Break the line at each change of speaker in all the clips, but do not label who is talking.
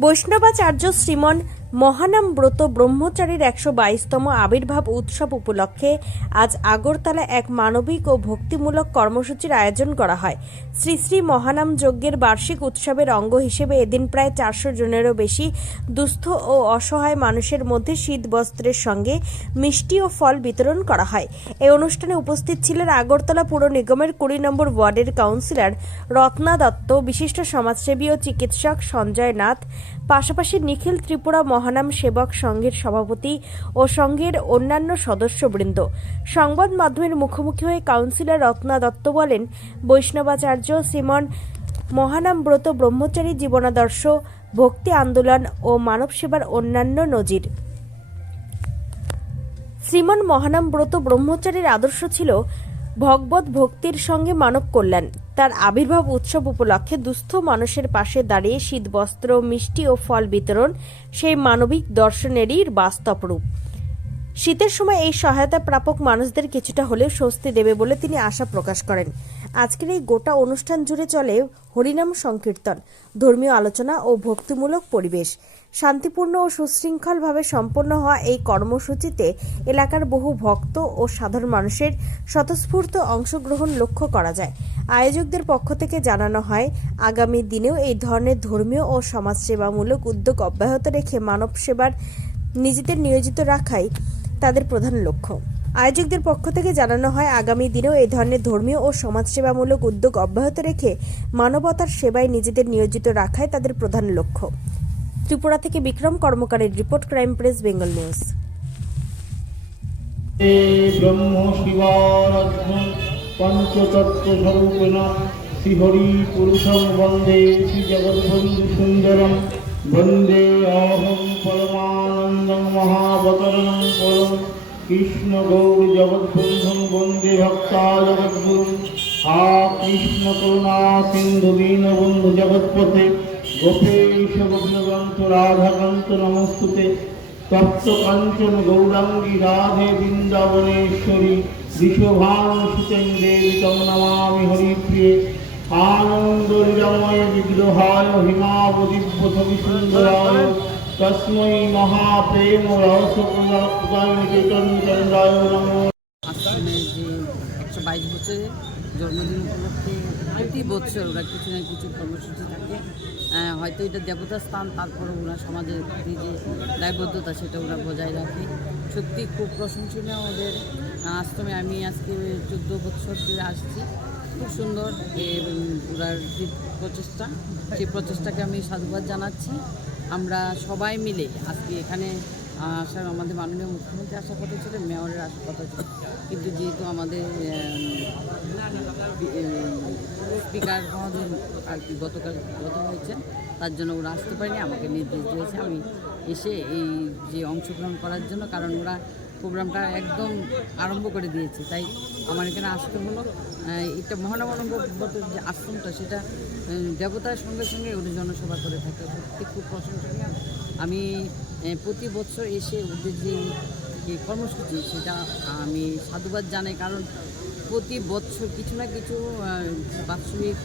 বৈষ্ণবাচার্য শ্রীমন মহানাম ব্রত ব্রহ্মচারীর একশো বাইশতম আবির্ভাব উৎসব উপলক্ষে আজ আগরতলা এক মানবিক ও ভক্তিমূলক কর্মসূচির আয়োজন করা হয়। শ্রী শ্রী মহানাম যজ্ঞের বার্ষিক উৎসবের অঙ্গ হিসেবে এদিন প্রায় চারশো জনেরও বেশি দুস্থ ও অসহায় মানুষের মধ্যে শীত বস্ত্রের সঙ্গে মিষ্টি ও ফল বিতরণ করা হয়। এই অনুষ্ঠানে উপস্থিত ছিলেন আগরতলা পুর নিগমের কুড়ি নম্বর ওয়ার্ডের কাউন্সিলর রত্না দত্ত, বিশিষ্ট সমাজসেবী ও চিকিৎসক সঞ্জয় নাথ, পাশাপাশি নিখিল ত্রিপুরা মহানাম সেবক সংঘের সভাপতি ও সংঘের অন্যান্য সদস্যবৃন্দ। সংবাদ মাধ্যমের মুখোমুখি হয়ে কাউন্সিলর রত্না দত্ত বলেন, বৈষ্ণবাচার্য শ্রীমন মহানাম ব্রত ব্রহ্মচারী জীবনাদর্শ, ভক্তি আন্দোলন ও মানব সেবার অন্যান্য নজির। শ্রীমন মহানাম ব্রত ব্রহ্মচারীর আদর্শ ছিল ভগবত ভক্তির সঙ্গে মানব কল্যাণ। তার আবির্ভাব উৎসব উপলক্ষে দুস্থ মানুষের পাশে দাঁড়িয়ে শীতবস্ত্র, মিষ্টি ও ফল বিতরণ সেই মানবিক দর্শনেরই বাস্তব রূপ। শীতের সময় এই সহায়তা প্রাপক মানুষদের কিছুটা হলেও স্বস্তি দেবে বলে তিনি আশা প্রকাশ করেন। আজকের এই গোটা অনুষ্ঠান জুড়ে চলে হরিনাম সংকীর্তন, ধর্মীয় আলোচনা ও ভক্তিমূলক পরিবেশ। শান্তিপূর্ণ ও সুশৃঙ্খলভাবে সম্পন্ন হওয়া এই কর্মসূচিতে এলাকার বহু ভক্ত ও সাধারণ মানুষের স্বতঃস্ফূর্ত অংশগ্রহণ লক্ষ্য করা যায়। আয়োজকদের পক্ষ থেকে জানানো হয়, আগামী দিনেও এই ধরনের ধর্মীয় ও সমাজসেবামূলক উদ্যোগ অব্যাহত রেখে মানব সেবার নিজেদের নিয়োজিত রাখাই তাদের প্রধান লক্ষ্য। আয়োজকদের পক্ষ থেকে জানানো হয়, আগামী দিনেও এই ধরনের ধর্মীয় ও সমাজসেবামূলক উদ্যোগ অব্যাহত রেখে মানবতার সেবায় নিজেদের নিয়োজিত রাখাই তাদের প্রধান লক্ষ্য। ত্রিপুরা থেকে Bikram, কর্মকারের report, crime press, Bengal news.
ব্রহ্ম শ্রীহরি পুরুষং বন্দে সুন্দরম, বন্দে অহং পরমানন্দং মহাবতরণং পরম কৃষ্ণ গৌর বন্দে ভক্তা জগদ্গুরু। হা কৃষ্ণ করুণা সিন্ধু দীনবন্ধু জগৎপথে গোপেশ গোগ্নগ্রন্থ রাধাকান্ত নমস্তুতে। তপ্ত কাঞ্চন গৌরাঙ্গী রাধে বৃন্দাবনেশ্বরী বিশ্বভান সুতেন দেবী তং নমামি হরিপ্রিয়ে। আনন্দ নিরাময় বিগ্রহায় হিমাবদিব্য ছবি সুন্দরায়। তস্মৈ মহাপ্রেম রহস্য নমঃ।
একশো বাইশ বছরে জন্মদিন উপলক্ষে প্রতি বছর ওরা কিছু না কিছু কর্মসূচি থাকে। হয়তো এটা দেবতা স্থান তারপরে ওরা সমাজের প্রতি যে দায়বদ্ধতা সেটা ওরা বজায় রাখে। সত্যি খুব প্রশংসনীয় ওদের। আশ্রমে আমি আজকে চোদ্দ বছর ধরে আসছি। খুব সুন্দর ওরার যে প্রচেষ্টা, সেই প্রচেষ্টাকে আমি সাধুবাদ জানাচ্ছি। আমরা সবাই মিলে আজকে এখানে আসার আমাদের মাননীয় মুখ্যমন্ত্রী আসার কথা ছিল, মেয়রের আসার কথা ছিল। কিন্তু যেহেতু আমাদের স্পিকার মহোদয় আর কি গতকাল গত হয়েছেন তার জন্য ওরা আসতে পারেনি, আমাকে নির্দেশ দিয়েছে। আমি এসে এই যে অংশগ্রহণ করার জন্য, কারণ ওরা প্রোগ্রামটা একদম আরম্ভ করে দিয়েছে। তাই আমার এখানে আসতে হলো। এটা মহানবনগত যে আশ্রমটা, সেটা দেবতার সঙ্গে সঙ্গে ওদের জনসভা করে থাকে। সত্যি খুব প্রশংসনীয়। আমি প্রতি বছর এসে ওদের যে কর্মসূচি, সেটা আমি সাধুবাদ জানাই। কারণ প্রতি বছর কিছু না কিছু বাৎসরিক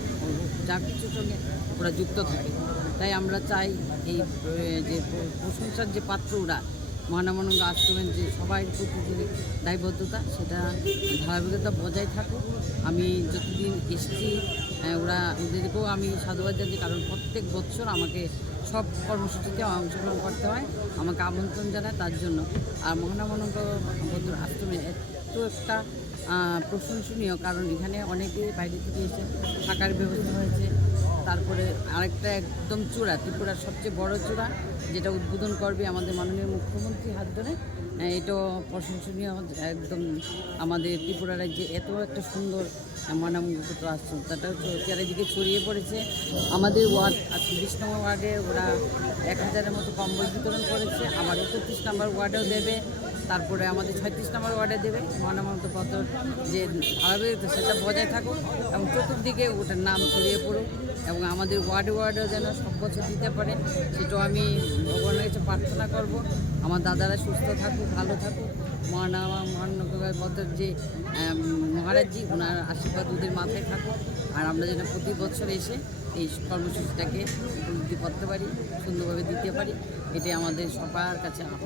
যা কিছুর সঙ্গে ওরা যুক্ত থাকে। তাই আমরা চাই এই যে প্রশংসার যে পাত্র ওরা মহানামানন্দ আশ্রমের যে সবাই প্রতি যে দায়বদ্ধতা সেটা ধারাবাহিকতা বজায় থাকুক। আমি যতদিন এসেছি আহ, ওরা ওদেরকেও আমি সাধুবাদ জানাই কারণ প্রত্যেক বছর আমাকে সব কর্মসূচিতে অংশগ্রহণ করতে হয় আমাকে আমন্ত্রণ জানায় তার জন্য। আর মহানামানন্দ আশ্রমে এত একটা প্রশংসনীয় কারণ এখানে অনেকে বাইরে থেকে এসে থাকার ব্যবস্থা হয়েছে। তারপরে আরেকটা একদম চূড়া, ত্রিপুরার সবচেয়ে বড় চূড়া, যেটা উদ্বোধন করবে আমাদের মাননীয় মুখ্যমন্ত্রী হাত ধরে। এটাও প্রশংসনীয়, একদম আমাদের ত্রিপুরা রাজ্যে এত একটা সুন্দর মনামুগ্ধ আশ্রম তাটা চারিদিকে ছড়িয়ে পড়েছে। আমাদের ওয়ার্ড আছে বিশ নম্বর ওয়ার্ডে ওরা এক হাজারের মতো কম্বল বিতরণ করেছে, আবার একত্রিশ নম্বর ওয়ার্ডেও দেবে, তারপরে আমাদের ছয়ত্রিশ নম্বর ওয়ার্ডে দেবে। মহানামন্ত পত্র যে ধারাবাহিকতা, সেটা বজায় থাকুক এবং চতুর্দিকে ওটার নাম ছড়িয়ে পড়ুক এবং আমাদের ওয়ার্ডে ওয়ার্ডেও যেন সব বছর দিতে পারে, সেটাও আমি ভগবানের কাছে প্রার্থনা করব। আমার দাদারা সুস্থ থাকুক, ভালো থাকুক। মহানা মহানগর যে মহারাজজি ওনার আশীর্বাদ ওদের মাথায় থাকুক। আর আমরা যেন প্রতি বছর এসে এই কর্মসূচিটাকে উপলব্ধি করতে পারি, সুন্দরভাবে দিতে পারি, এটাই আমাদের সবার কাছে আমার